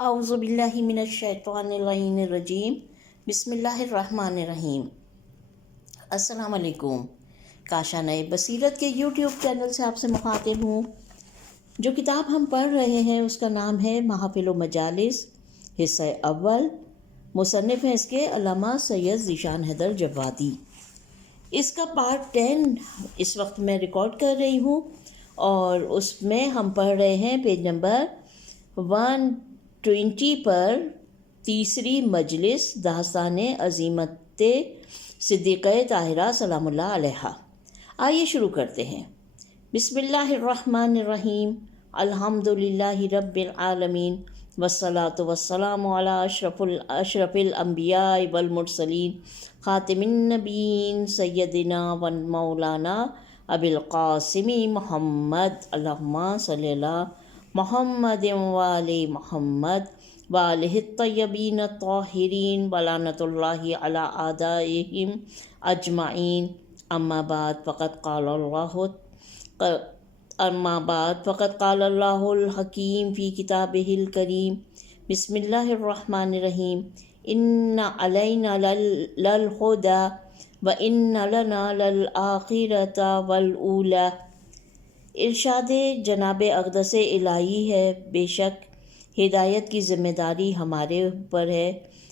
اعوذ باللہ من الشیطان اللعین الرجیم بسم اللہ الرحمن الرحیم۔ السلام علیکم۔ کاشانہ بصیرت کے یوٹیوب چینل سے آپ سے مخاطب ہوں۔ جو کتاب ہم پڑھ رہے ہیں اس کا نام ہے محافل و مجالس، حصہ اول۔ مصنف ہیں اس کے علامہ سید ذیشان حیدر جوادی۔ اس کا پارٹ 10 اس وقت میں ریکارڈ کر رہی ہوں اور اس میں ہم پڑھ رہے ہیں پیج نمبر 120 پر تیسری مجلس داستان عظیمت صدیقہ طاہرہ سلام اللہ علیہا۔ آئیے شروع کرتے ہیں۔ بسم اللہ الرحمن الرحیم۔ الحمد للہ رب العالمین والصلاة والسلام علی اشرف الانبیاء والمرسلین خاتم النبیین سیدنا و مولانا ابی القاسم محمد اللہم صلی اللہ محمد وآل محمد وآلہ الطیبین الطاہرین ولعنۃ اللہ علی اعدائہم اجمعین۔ اما بعد فقد قال اللہ الحکیم فی کتابہ الکریم۔ بسم اللہ الرحمن الرحیم۔ ان علینا للہدی وان لنا للآخرۃ والأولی۔ ارشاد جناب اقدس الہی ہے، بے شک ہدایت کی ذمہ داری ہمارے اوپر ہے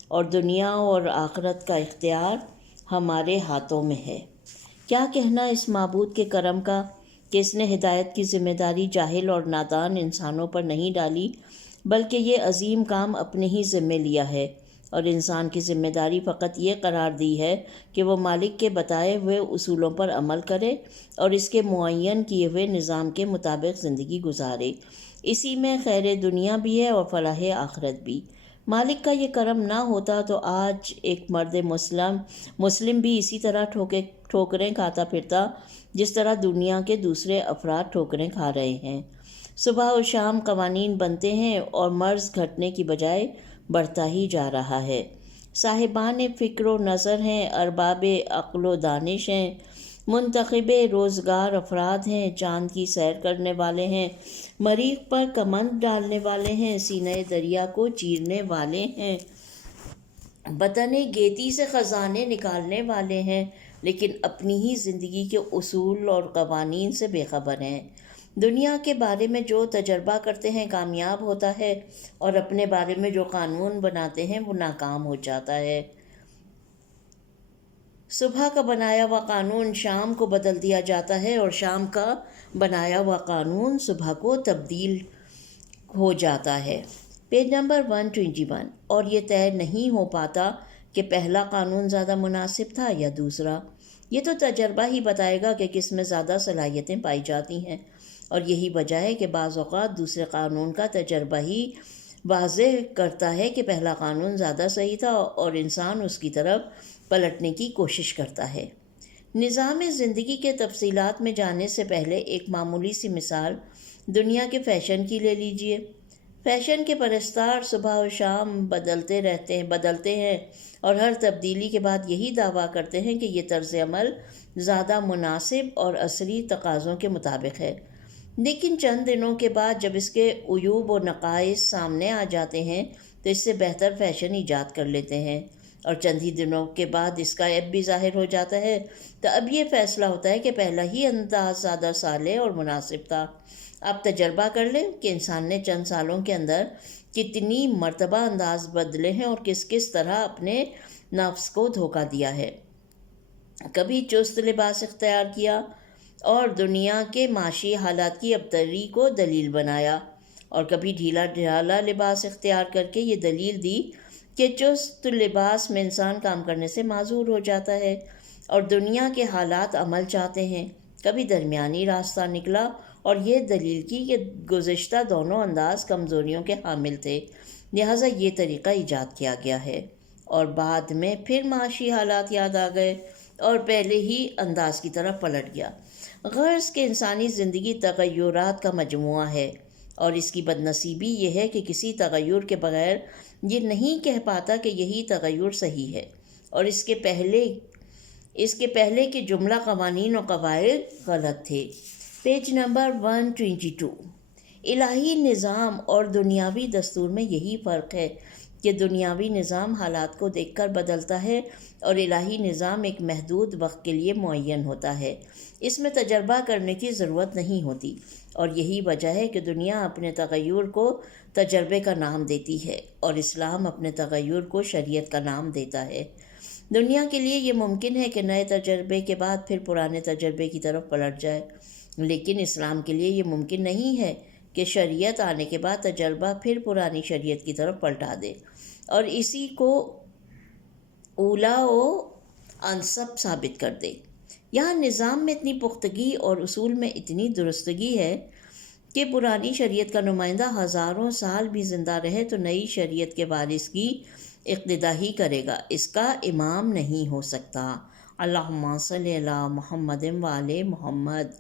اور دنیا اور آخرت کا اختیار ہمارے ہاتھوں میں ہے۔ کیا کہنا اس معبود کے کرم کا کہ اس نے ہدایت کی ذمہ داری جاہل اور نادان انسانوں پر نہیں ڈالی، بلکہ یہ عظیم کام اپنے ہی ذمہ لیا ہے اور انسان کی ذمہ داری فقط یہ قرار دی ہے کہ وہ مالک کے بتائے ہوئے اصولوں پر عمل کرے اور اس کے معین کیے ہوئے نظام کے مطابق زندگی گزارے۔ اسی میں خیر دنیا بھی ہے اور فلاح آخرت بھی۔ مالک کا یہ کرم نہ ہوتا تو آج ایک مرد مسلم بھی اسی طرح ٹھوکریں کھاتا پھرتا جس طرح دنیا کے دوسرے افراد ٹھوکریں کھا رہے ہیں۔ صبح و شام قوانین بنتے ہیں اور مرض گھٹنے کی بجائے بڑھتا ہی جا رہا ہے۔ صاحبان فکر و نظر ہیں، ارباب عقل و دانش ہیں، منتخب روزگار افراد ہیں، چاند کی سیر کرنے والے ہیں، مریخ پر کمند ڈالنے والے ہیں، سینہ دریا کو چیرنے والے ہیں، بطن گیتی سے خزانے نکالنے والے ہیں، لیکن اپنی ہی زندگی کے اصول اور قوانین سے بے خبر ہیں۔ دنیا کے بارے میں جو تجربہ کرتے ہیں کامیاب ہوتا ہے اور اپنے بارے میں جو قانون بناتے ہیں وہ ناکام ہو جاتا ہے۔ صبح کا بنایا ہوا قانون شام کو بدل دیا جاتا ہے اور شام کا بنایا ہوا قانون صبح کو تبدیل ہو جاتا ہے۔ Page number 121۔ اور یہ طے نہیں ہو پاتا کہ پہلا قانون زیادہ مناسب تھا یا دوسرا۔ یہ تو تجربہ ہی بتائے گا کہ کس میں زیادہ صلاحیتیں پائی جاتی ہیں، اور یہی وجہ ہے کہ بعض اوقات دوسرے قانون کا تجربہ ہی واضح کرتا ہے کہ پہلا قانون زیادہ صحیح تھا اور انسان اس کی طرف پلٹنے کی کوشش کرتا ہے۔ نظام زندگی کے تفصیلات میں جانے سے پہلے ایک معمولی سی مثال دنیا کے فیشن کی لے لیجئے۔ فیشن کے پرستار صبح و شام بدلتے ہیں اور ہر تبدیلی کے بعد یہی دعویٰ کرتے ہیں کہ یہ طرز عمل زیادہ مناسب اور عصری تقاضوں کے مطابق ہے، لیکن چند دنوں کے بعد جب اس کے عیوب و نقائص سامنے آ جاتے ہیں تو اس سے بہتر فیشن ایجاد کر لیتے ہیں، اور چند ہی دنوں کے بعد اس کا عیب بھی ظاہر ہو جاتا ہے تو اب یہ فیصلہ ہوتا ہے کہ پہلا ہی انداز زیادہ صالح اور مناسب تھا۔ آپ تجربہ کر لیں کہ انسان نے چند سالوں کے اندر کتنی مرتبہ انداز بدلے ہیں اور کس طرح اپنے نفس کو دھوکہ دیا ہے۔ کبھی چست لباس اختیار کیا اور دنیا کے معاشی حالات کی ابتری کو دلیل بنایا، اور کبھی ڈھیلا ڈھالا لباس اختیار کر کے یہ دلیل دی کہ چست لباس میں انسان کام کرنے سے معذور ہو جاتا ہے اور دنیا کے حالات عمل چاہتے ہیں۔ کبھی درمیانی راستہ نکلا اور یہ دلیل کی کہ گزشتہ دونوں انداز کمزوریوں کے حامل تھے، لہٰذا یہ طریقہ ایجاد کیا گیا ہے، اور بعد میں پھر معاشی حالات یاد آ گئے اور پہلے ہی انداز کی طرف پلٹ گیا۔ غرض کہ انسانی زندگی تغیرات کا مجموعہ ہے، اور اس کی بدنصیبی یہ ہے کہ کسی تغیر کے بغیر یہ نہیں کہہ پاتا کہ یہی تغیر صحیح ہے، اور اس کے پہلے کے جملہ قوانین و قواعد غلط تھے۔ Page number 122۔ الہی نظام اور دنیاوی دستور میں یہی فرق ہے کہ دنیاوی نظام حالات کو دیکھ کر بدلتا ہے اور الہی نظام ایک محدود وقت کے لیے معین ہوتا ہے۔ اس میں تجربہ کرنے کی ضرورت نہیں ہوتی، اور یہی وجہ ہے کہ دنیا اپنے تغیر کو تجربے کا نام دیتی ہے اور اسلام اپنے تغیر کو شریعت کا نام دیتا ہے۔ دنیا کے لیے یہ ممکن ہے کہ نئے تجربے کے بعد پھر پرانے تجربے کی طرف پلٹ جائے، لیکن اسلام کے لیے یہ ممکن نہیں ہے کہ شریعت آنے کے بعد تجربہ پھر پرانی شریعت کی طرف پلٹا دے اور اسی کو اولا و انصب ثابت کر دے۔ یہاں نظام میں اتنی پختگی اور اصول میں اتنی درستگی ہے کہ پرانی شریعت کا نمائندہ ہزاروں سال بھی زندہ رہے تو نئی شریعت کے وارث کی اقتدا ہی کرے گا، اس کا امام نہیں ہو سکتا۔ اللہم صلی علی محمد وآل محمد۔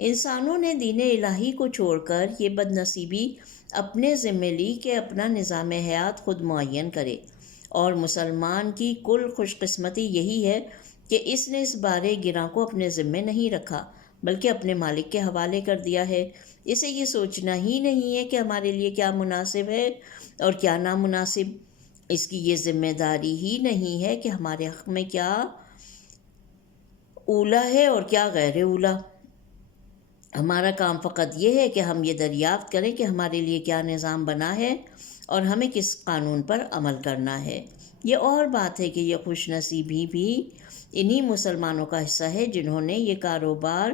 انسانوں نے دین الہی کو چھوڑ کر یہ بد نصیبی اپنے ذمے لی کہ اپنا نظام حیات خود معین کرے، اور مسلمان کی کل خوش قسمتی یہی ہے کہ اس نے اس بارے گراں کو اپنے ذمے نہیں رکھا بلکہ اپنے مالک کے حوالے کر دیا ہے۔ اسے یہ سوچنا ہی نہیں ہے کہ ہمارے لیے کیا مناسب ہے اور کیا نامناسب۔ اس کی یہ ذمہ داری ہی نہیں ہے کہ ہمارے حق میں کیا اولا ہے اور کیا غیر اولا۔ ہمارا کام فقط یہ ہے کہ ہم یہ دریافت کریں کہ ہمارے لیے کیا نظام بنا ہے اور ہمیں کس قانون پر عمل کرنا ہے۔ یہ اور بات ہے کہ یہ خوش نصیبی بھی انہی مسلمانوں کا حصہ ہے جنہوں نے یہ کاروبار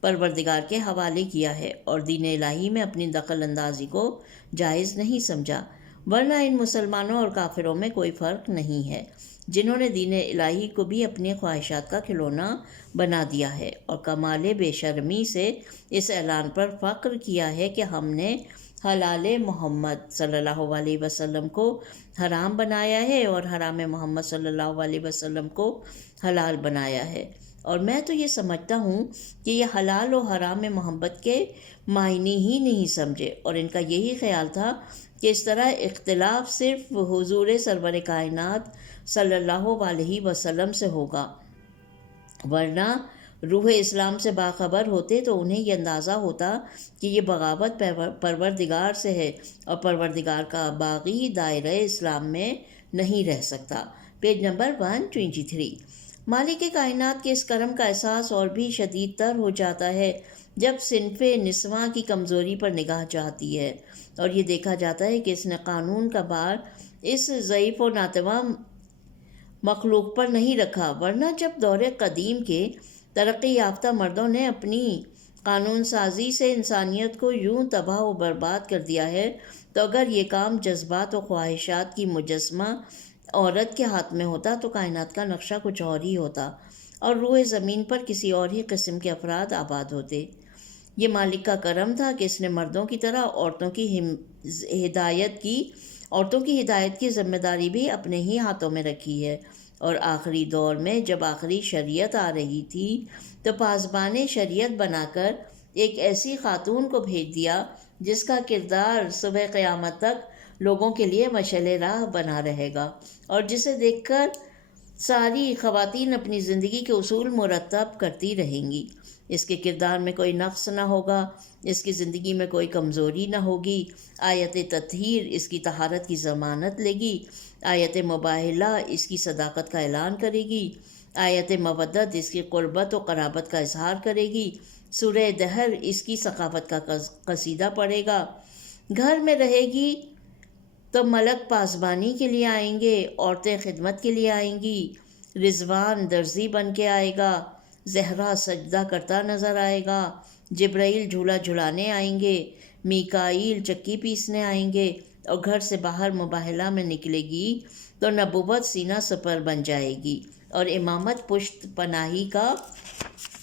پروردگار کے حوالے کیا ہے اور دین الہی میں اپنی دخل اندازی کو جائز نہیں سمجھا، ورنہ ان مسلمانوں اور کافروں میں کوئی فرق نہیں ہے جنہوں نے دین الہی کو بھی اپنی خواہشات کا کھلونا بنا دیا ہے اور کمال بے شرمی سے اس اعلان پر فخر کیا ہے کہ ہم نے حلال محمد صلی اللہ علیہ وسلم کو حرام بنایا ہے اور حرام محمد صلی اللہ علیہ وسلم کو حلال بنایا ہے۔ اور میں تو یہ سمجھتا ہوں کہ یہ حلال و حرام محبت کے معنی ہی نہیں سمجھے، اور ان کا یہی خیال تھا کہ اس طرح اختلاف صرف حضور سرور کائنات صلی اللہ علیہ وسلم سے ہوگا، ورنہ روح اسلام سے باخبر ہوتے تو انہیں یہ اندازہ ہوتا کہ یہ بغاوت پروردگار سے ہے اور پروردگار کا باغی دائرہ اسلام میں نہیں رہ سکتا۔ Page number 123۔ مالک کائنات کے اس کرم کا احساس اور بھی شدید تر ہو جاتا ہے جب صنف نسواں کی کمزوری پر نگاہ جاتی ہے اور یہ دیکھا جاتا ہے کہ اس نے قانون کا بار اس ضعیف و ناتواں مخلوق پر نہیں رکھا، ورنہ جب دور قدیم کے ترقی یافتہ مردوں نے اپنی قانون سازی سے انسانیت کو یوں تباہ و برباد کر دیا ہے تو اگر یہ کام جذبات و خواہشات کی مجسمہ عورت کے ہاتھ میں ہوتا تو کائنات کا نقشہ کچھ اور ہی ہوتا اور روئے زمین پر کسی اور ہی قسم کے افراد آباد ہوتے۔ یہ مالک کا کرم تھا کہ اس نے مردوں کی طرح عورتوں کی ہدایت کی ذمہ داری بھی اپنے ہی ہاتھوں میں رکھی ہے، اور آخری دور میں جب آخری شریعت آ رہی تھی تو پاسبان شریعت بنا کر ایک ایسی خاتون کو بھیج دیا جس کا کردار صبح قیامت تک لوگوں کے لیے مشعل راہ بنا رہے گا اور جسے دیکھ کر ساری خواتین اپنی زندگی کے اصول مرتب کرتی رہیں گی۔ اس کے کردار میں کوئی نقص نہ ہوگا، اس کی زندگی میں کوئی کمزوری نہ ہوگی۔ آیت تطہیر اس کی طہارت کی ضمانت لے گی، آیت مباہلہ اس کی صداقت کا اعلان کرے گی، آیت مودت اس کی قربت و قرابت کا اظہار کرے گی، سورہ دہر اس کی ثقافت کا قصیدہ پڑھے گا۔ گھر میں رہے گی تو ملک پاسبانی کے لیے آئیں گے، عورتیں خدمت کے لیے آئیں گی، رضوان درزی بن کے آئے گا، زہرا سجدہ کرتا نظر آئے گا، جبرائیل جھولا جھلانے آئیں گے، میکائیل چکی پیسنے آئیں گے، اور گھر سے باہر مباہلہ میں نکلے گی تو نبوت سینہ سپر بن جائے گی اور امامت پشت پناہی کا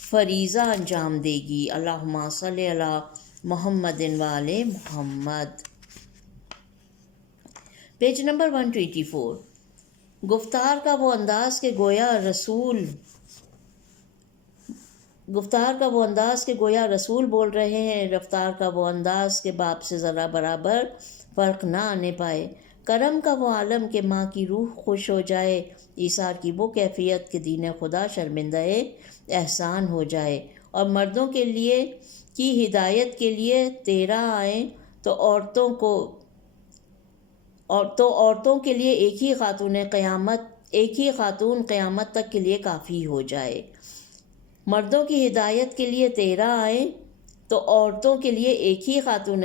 فریضہ انجام دے گی۔ اللہم صلی علی محمد وآل محمد۔ Page number 124۔ گفتار کا وہ انداز کہ گویا رسول بول رہے ہیں، رفتار کا وہ انداز کہ باپ سے ذرا برابر فرق نہ آنے پائے، کرم کا وہ عالم کہ ماں کی روح خوش ہو جائے، ایثار کی وہ کیفیت کہ دین خدا شرمندہ احسان ہو جائے، اور مردوں کے لیے کی ہدایت کے لیے 13 آئیں تو عورتوں کے لیے ایک ہی خاتون قیامت تک کے لیے کافی ہو جائے۔ مردوں کی ہدایت کے لیے 13 آئیں تو عورتوں کے لیے ایک ہی خاتون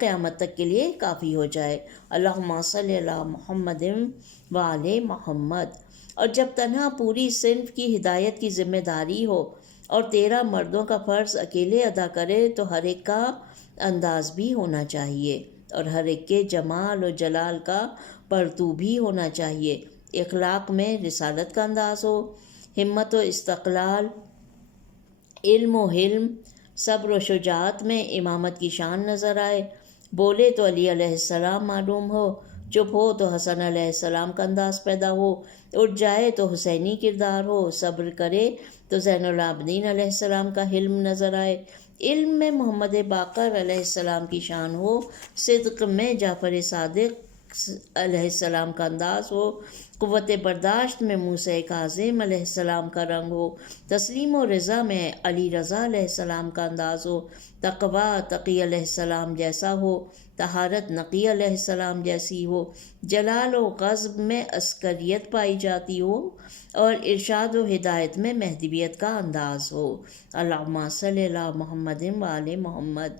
قیامت تک کے لیے کافی ہو جائے۔ اللہم صلی علی محمد و آل محمد۔ اور جب تنہا پوری صنف کی ہدایت کی ذمہ داری ہو اور 13 مردوں کا فرض اکیلے ادا کرے تو ہر ایک کا انداز بھی ہونا چاہیے اور ہر ایک کے جمال و جلال کا پرتو بھی ہونا چاہیے۔ اخلاق میں رسالت کا انداز ہو، ہمت و استقلال، علم و حلم، صبر و شجاعت میں امامت کی شان نظر آئے۔ بولے تو علی علیہ السلام معلوم ہو، چپ ہو تو حسن علیہ السلام کا انداز پیدا ہو، اٹھ جائے تو حسینی کردار ہو، صبر کرے تو زین العابدین علیہ السلام کا حلم نظر آئے، علم میں محمد باقر علیہ السلام کی شان ہو، صدق میں جعفر صادق علیہ السلام کا انداز ہو، قوت برداشت میں موسیٰ کاظم علیہ السلام کا رنگ ہو، تسلیم و رضا میں علی رضا علیہ السلام کا انداز ہو، تقوی تقی علیہ السلام جیسا ہو، طہارت نقی علیہ السلام جیسی ہو، جلال و غضب میں عسکریت پائی جاتی ہو اور ارشاد و ہدایت میں مہدویت کا انداز ہو۔ اللہم صلی علی محمد و آل محمد۔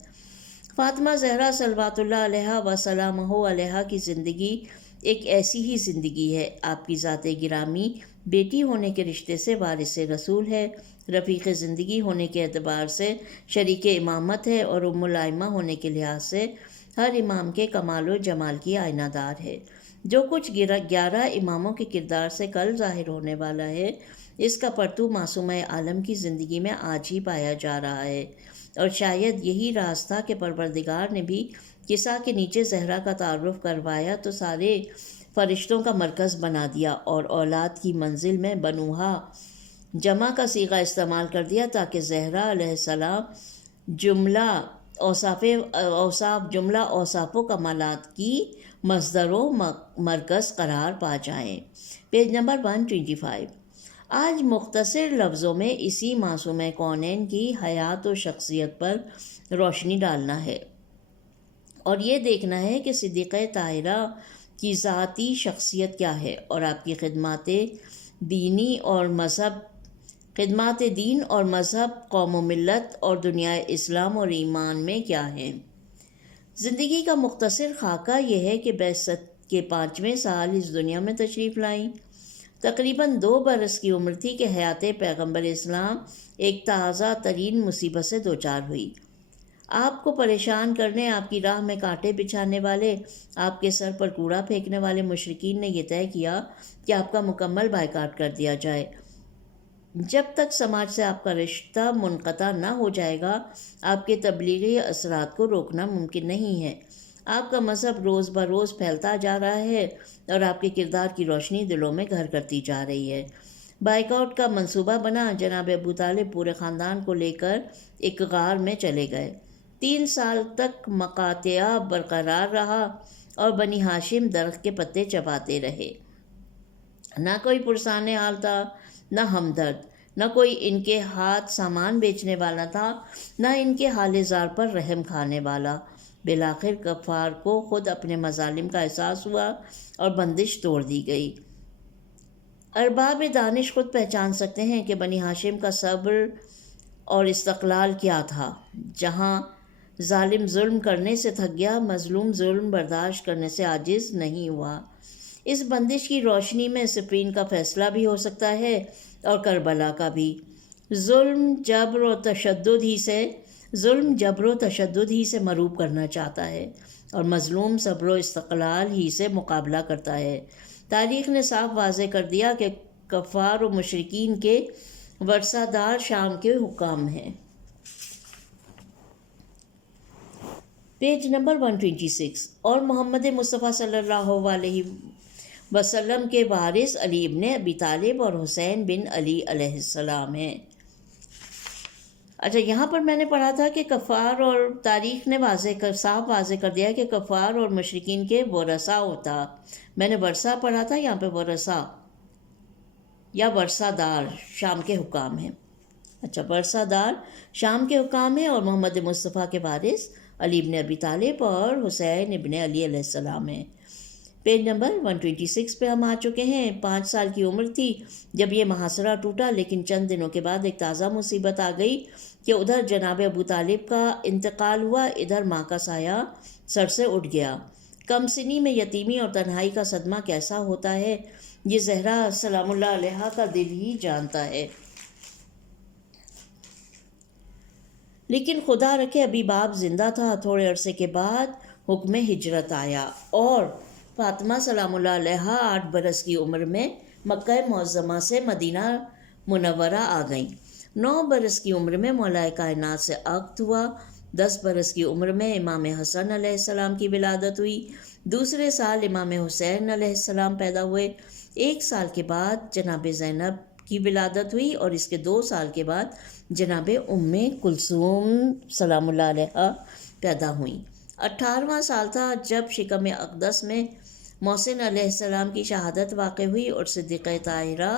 فاطمہ زہرا صلوات اللہ علیہا و سلامہ علیہا کی زندگی ایک ایسی ہی زندگی ہے۔ آپ کی ذات گرامی بیٹی ہونے کے رشتے سے وارث رسول ہے، رفیق زندگی ہونے کے اعتبار سے شریک امامت ہے اور ام الائمہ ہونے کے لحاظ سے ہر امام کے کمال و جمال کی آئینہ دار ہے۔ جو کچھ 11 اماموں کے کردار سے کل ظاہر ہونے والا ہے، اس کا پرتو معصومہ عالم کی زندگی میں آج ہی پایا جا رہا ہے، اور شاید یہی راز تھا کہ پروردگار نے بھی کسا کے نیچے زہرا کا تعارف کروایا تو سارے فرشتوں کا مرکز بنا دیا اور اولاد کی منزل میں بنوہا جمع کا صیغہ استعمال کر دیا تاکہ زہرا علیہ السلام جملہ اوصاف و کمالات کی مصدر و مرکز قرار پا جائیں۔ Page number 125۔ آج مختصر لفظوں میں اسی معصوم کونین کی حیات و شخصیت پر روشنی ڈالنا ہے اور یہ دیکھنا ہے کہ صدیقہ طاہرہ کی ذاتی شخصیت کیا ہے اور آپ کی خدمات دین اور مذہب، قوم و ملت اور دنیا اسلام اور ایمان میں کیا ہے۔ زندگی کا مختصر خاکہ یہ ہے کہ بعثت کے 5ویں سال اس دنیا میں تشریف لائیں۔ تقریباً 2 برس کی عمر تھی کہ حیات پیغمبر اسلام ایک تازہ ترین مصیبت سے دوچار ہوئی۔ آپ کو پریشان کرنے، آپ کی راہ میں کانٹے بچھانے والے، آپ کے سر پر کوڑا پھینکنے والے مشرکین نے یہ طے کیا کہ آپ کا مکمل بائیکاٹ کر دیا جائے۔ جب تک سماج سے آپ کا رشتہ منقطع نہ ہو جائے گا، آپ کے تبلیغی اثرات کو روکنا ممکن نہیں ہے۔ آپ کا مذہب روز بروز پھیلتا جا رہا ہے اور آپ کے کردار کی روشنی دلوں میں گھر کرتی جا رہی ہے۔ بائیکاٹ کا منصوبہ بنا، جناب ابو طالب پورے خاندان کو لے کر ایک غار میں چلے گئے۔ 3 سال تک مقاطعہ برقرار رہا اور بنی ہاشم درخت کے پتے چباتے رہے۔ نہ کوئی پرسان حال تھا، نہ ہمدرد، نہ کوئی ان کے ہاتھ سامان بیچنے والا تھا، نہ ان کے حال زار پر رحم کھانے والا۔ بالآخر کفار کو خود اپنے مظالم کا احساس ہوا اور بندش توڑ دی گئی۔ ارباب دانش خود پہچان سکتے ہیں کہ بنی ہاشم کا صبر اور استقلال کیا تھا۔ جہاں ظالم ظلم کرنے سے تھک گیا، مظلوم ظلم برداشت کرنے سے عاجز نہیں ہوا۔ اس بندش کی روشنی میں صفین کا فیصلہ بھی ہو سکتا ہے اور کربلا کا بھی۔ ظلم جبر و تشدد ہی سے مروب کرنا چاہتا ہے اور مظلوم صبر و استقلال ہی سے مقابلہ کرتا ہے۔ تاریخ نے صاف واضح کر دیا کہ کفار و مشرکین کے ورثہ دار شام کے حکام ہیں۔ Page number 126۔ اور محمد مصطفیٰ صلی اللہ علیہ وسلم کے وارث علی ابن ابی طالب اور حسین بن علی علیہ السلام ہیں۔ اچھا، یہاں پر میں نے پڑھا تھا کہ کفار، اور تاریخ نے صاف واضح کر دیا کہ کفار اور مشرکین کے ورثہ ہوتا۔ میں نے ورثہ پڑھا تھا، یہاں پہ ورثہ یا ورثہ دار شام کے حکام ہیں۔ اچھا، برسہ دار شام کے حکام ہیں اور محمد مصطفیٰ کے وارث علی ابن ابی طالب اور حسین ابن علی علیہ السلام ہیں۔ پیج نمبر 126 پہ ہم آ چکے ہیں۔ 5 سال کی عمر تھی جب یہ محاصرہ ٹوٹا، لیکن چند دنوں کے بعد ایک تازہ مصیبت آ گئی کہ ادھر جناب ابو طالب کا انتقال ہوا، ادھر ماں کا سایہ سر سے اٹھ گیا۔ کم سنی میں یتیمی اور تنہائی کا صدمہ کیسا ہوتا ہے، یہ زہرا سلام اللہ علیہا کا دل ہی جانتا ہے۔ لیکن خدا رکھے ابھی باپ زندہ تھا۔ تھوڑے عرصے کے بعد حکم ہجرت آیا اور فاطمہ سلام اللہ علیہا 8 برس کی عمر میں مکہ معظمہ سے مدینہ منورہ آ گئیں۔ 9 برس کی عمر میں مولا کائنات سے عقد ہوا۔ 10 برس کی عمر میں امام حسن علیہ السلام کی ولادت ہوئی۔ دوسرے سال امام حسین علیہ السلام پیدا ہوئے۔ 1 سال کے بعد جناب زینب کی ولادت ہوئی اور اس کے 2 سال کے بعد جناب ام کلثوم سلام اللہ علیہا پیدا ہوئیں۔ 18واں سال تھا جب شکم اقدس میں محسن علیہ السلام کی شہادت واقع ہوئی اور صدیقہ طاہرہ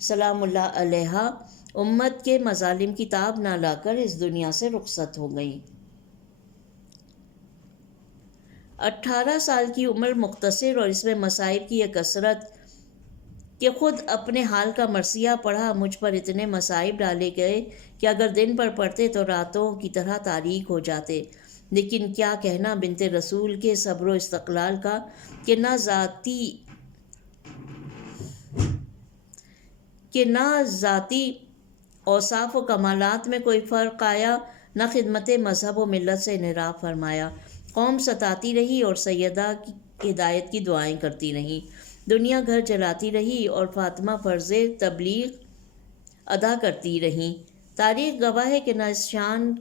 سلام اللہ علیہا امت کے مظالم کی تاب نہ لا کر اس دنیا سے رخصت ہو گئیں۔ 18 سال کی عمر مختصر اور اس میں مصائب کی یہ کثرت کہ خود اپنے حال کا مرثیہ پڑھا، مجھ پر اتنے مصائب ڈالے گئے کہ اگر دن پر پڑھتے تو راتوں کی طرح تاریک ہو جاتے۔ لیکن کیا کہنا بنت رسول کے صبر و استقلال کا کہ نہ ذاتی اوصاف و کمالات میں کوئی فرق آیا، نہ خدمت مذہب و ملت سے انحراف فرمایا۔ قوم ستاتی رہی اور سیدہ کی ہدایت کی دعائیں کرتی رہیں، دنیا گھر جلاتی رہی اور فاطمہ فرض تبلیغ ادا کرتی رہیں۔ تاریخ گواہ ہے کہ نہ اس شان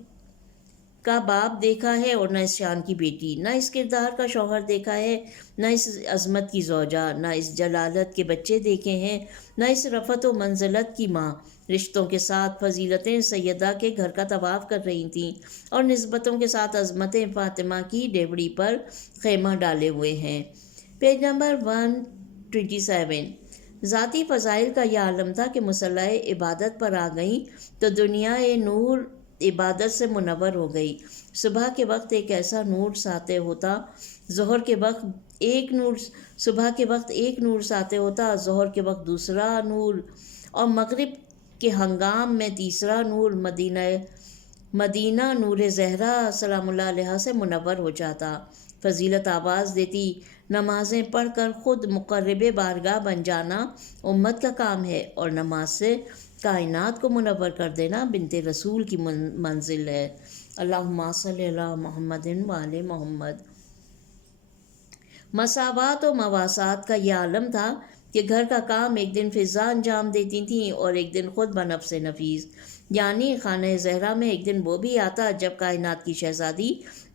کا باپ دیکھا ہے اور نہ اس شان کی بیٹی، نہ اس کردار کا شوہر دیکھا ہے، نہ اس عظمت کی زوجہ، نہ اس جلالت کے بچے دیکھے ہیں، نہ اس رفعت و منزلت کی ماں۔ رشتوں کے ساتھ فضیلتیں سیدہ کے گھر کا طواف کر رہی تھیں اور نسبتوں کے ساتھ عظمتیں فاطمہ کی ڈیوڑی پر خیمہ ڈالے ہوئے ہیں۔ Page number 127۔ ذاتی فضائل کا یہ عالم تھا کہ مصلح عبادت پر آ گئیں تو دنیا نور عبادت سے منور ہو گئی۔ صبح کے وقت ایک ایسا نور ساطع ہوتا، ظہر کے وقت ایک نور ساطع ہوتا، ظہر کے وقت دوسرا نور اور مغرب کے ہنگام میں تیسرا نور مدینہ نور زہرا سلام اللہ علیہا سے منور ہو جاتا۔ فضیلت آواز دیتی، نمازیں پڑھ کر خود مقرب بارگاہ بن جانا امت کا کام ہے اور نماز سے کائنات کو منور کر دینا بنت رسول کی منزل ہے۔ اللہم صلی علی محمد وآل محمد۔ مساوات و مواسات کا یہ عالم تھا کہ گھر کا کام ایک دن فضا انجام دیتی تھیں اور ایک دن خود بنفس نفیس، یعنی خانہ زہرا میں ایک دن وہ بھی آتا جب کائنات کی شہزادی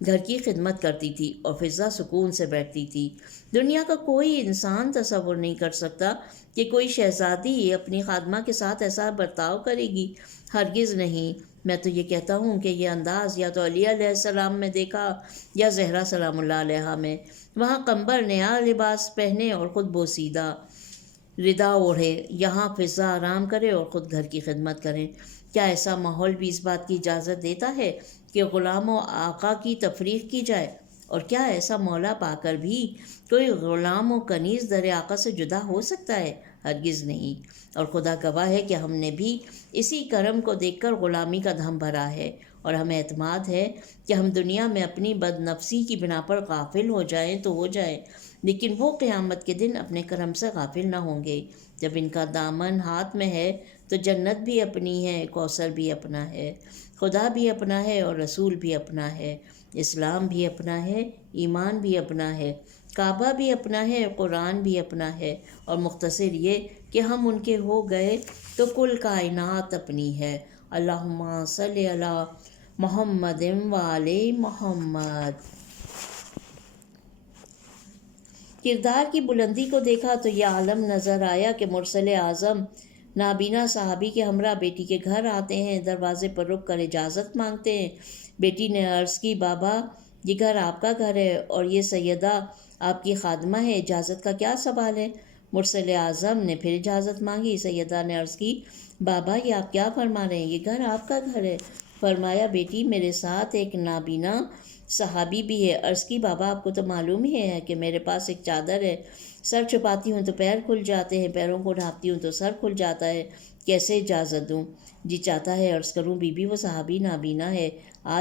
گھر کی خدمت کرتی تھی اور فضا سکون سے بیٹھتی تھی۔ دنیا کا کوئی انسان تصور نہیں کر سکتا کہ کوئی شہزادی اپنی خادمہ کے ساتھ ایسا برتاؤ کرے گی، ہرگز نہیں۔ میں تو یہ کہتا ہوں کہ یہ انداز یا تو علی علیہ السلام میں دیکھا یا زہرا سلام اللہ علیہا میں۔ وہاں قمبر نیا لباس پہنے اور خود بوسیدہ ردا اوڑھے، یہاں فضا آرام کرے اور خود گھر کی خدمت کریں۔ کیا ایسا ماحول بھی اس بات کی اجازت دیتا ہے کہ غلام و آقا کی تفریق کی جائے؟ اور کیا ایسا مولا پا کر بھی کوئی غلام و کنیز در آقا سے جدا ہو سکتا ہے؟ ہرگز نہیں۔ اور خدا گواہ ہے کہ ہم نے بھی اسی کرم کو دیکھ کر غلامی کا دھم بھرا ہے اور ہمیں اعتماد ہے کہ ہم دنیا میں اپنی بد نفسی کی بنا پر غافل ہو جائیں تو ہو جائیں، لیکن وہ قیامت کے دن اپنے کرم سے غافل نہ ہوں گے۔ جب ان کا دامن ہاتھ میں ہے تو جنت بھی اپنی ہے، کوثر بھی اپنا ہے، خدا بھی اپنا ہے اور رسول بھی اپنا ہے، اسلام بھی اپنا ہے، ایمان بھی اپنا ہے، کعبہ بھی اپنا ہے، قرآن بھی اپنا ہے، اور مختصر یہ کہ ہم ان کے ہو گئے تو کل کائنات اپنی ہے۔ اللہم صلی علی محمد وآل محمد۔ کردار کی بلندی کو دیکھا تو یہ عالم نظر آیا کہ مرسل اعظم نابینا صحابی کے ہمراہ بیٹی کے گھر آتے ہیں، دروازے پر رک کر اجازت مانگتے ہیں۔ بیٹی نے عرض کی، بابا یہ گھر آپ کا گھر ہے اور یہ سیدہ آپ کی خادمہ ہے، اجازت کا کیا سوال ہے؟ مرسل اعظم نے پھر اجازت مانگی۔ سیدہ نے عرض کی بابا یہ آپ کیا فرما رہے ہیں، یہ گھر آپ کا گھر ہے۔ فرمایا بیٹی میرے ساتھ ایک نابینا صحابی بھی ہے۔ عرض کی بابا آپ کو تو معلوم ہی ہے کہ میرے پاس ایک چادر ہے، سر چھپاتی ہوں تو پیر کھل جاتے ہیں، پیروں کو ڈھانپتی ہوں تو سر کھل جاتا ہے، کیسے اجازت دوں؟ جی چاہتا ہے عرض کروں بی بی وہ صحابی نابینا ہے، آ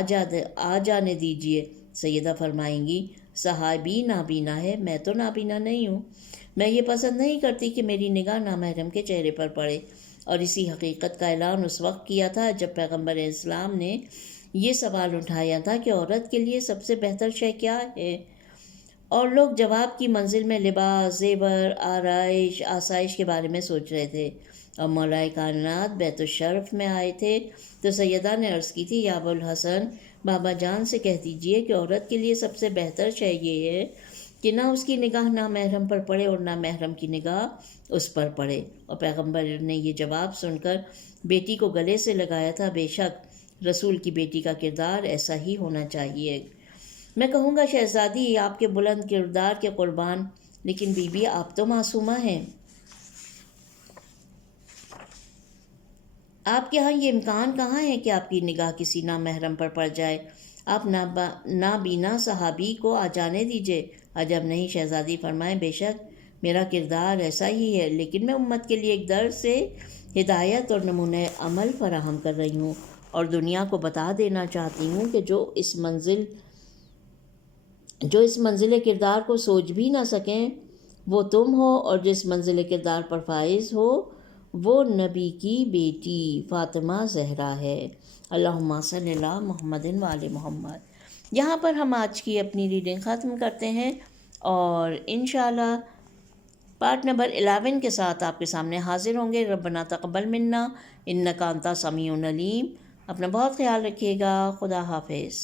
جانے دیجئے۔ سیدہ فرمائیں گی صحابی نابینا ہے، میں تو نابینا نہیں ہوں، میں یہ پسند نہیں کرتی کہ میری نگاہ نامحرم کے چہرے پر پڑے۔ اور اسی حقیقت کا اعلان اس وقت کیا تھا جب پیغمبر اسلام نے یہ سوال اٹھایا تھا کہ عورت کے لیے سب سے بہتر شے کیا ہے، اور لوگ جواب کی منزل میں لباس، زیور، آرائش، آسائش کے بارے میں سوچ رہے تھے۔ اور مولا کائنات بیت الشرف میں آئے تھے تو سیدہ نے عرض کی تھی یا ابوالحسن بابا جان سے کہہ دیجئے کہ عورت کے لیے سب سے بہتر شے یہ ہے کہ نہ اس کی نگاہ نامحرم پر پڑے اور نہ محرم کی نگاہ اس پر پڑے۔ اور پیغمبر نے یہ جواب سن کر بیٹی کو گلے سے لگایا تھا۔ بے شک رسول کی بیٹی کا کردار ایسا ہی ہونا چاہیے۔ میں کہوں گا شہزادی آپ کے بلند کردار کے قربان، لیکن بی بی آپ تو معصومہ ہیں، آپ کے ہاں یہ امکان کہاں ہے کہ آپ کی نگاہ کسی نامحرم پر پڑ جائے؟ آپ نابینا صحابی کو آ جانے دیجئے۔ عجب نہیں شہزادی فرمائیں بے شک میرا کردار ایسا ہی ہے، لیکن میں امت کے لیے ایک درس سے ہدایت اور نمونہ عمل فراہم کر رہی ہوں، اور دنیا کو بتا دینا چاہتی ہوں کہ جو اس منزل کردار کو سوچ بھی نہ سکیں وہ تم ہو، اور جس منزل کردار پر فائز ہو وہ نبی کی بیٹی فاطمہ زہرا ہے۔ اللہم صلی اللہ محمد وآل محمد۔ یہاں پر ہم آج کی اپنی ریڈنگ ختم کرتے ہیں، اور انشاءاللہ پارٹ نمبر 11 کے ساتھ آپ کے سامنے حاضر ہوں گے۔ ربنا تقبل منا انک انت سمیع العلیم۔ اپنا بہت خیال رکھیے گا۔ خدا حافظ۔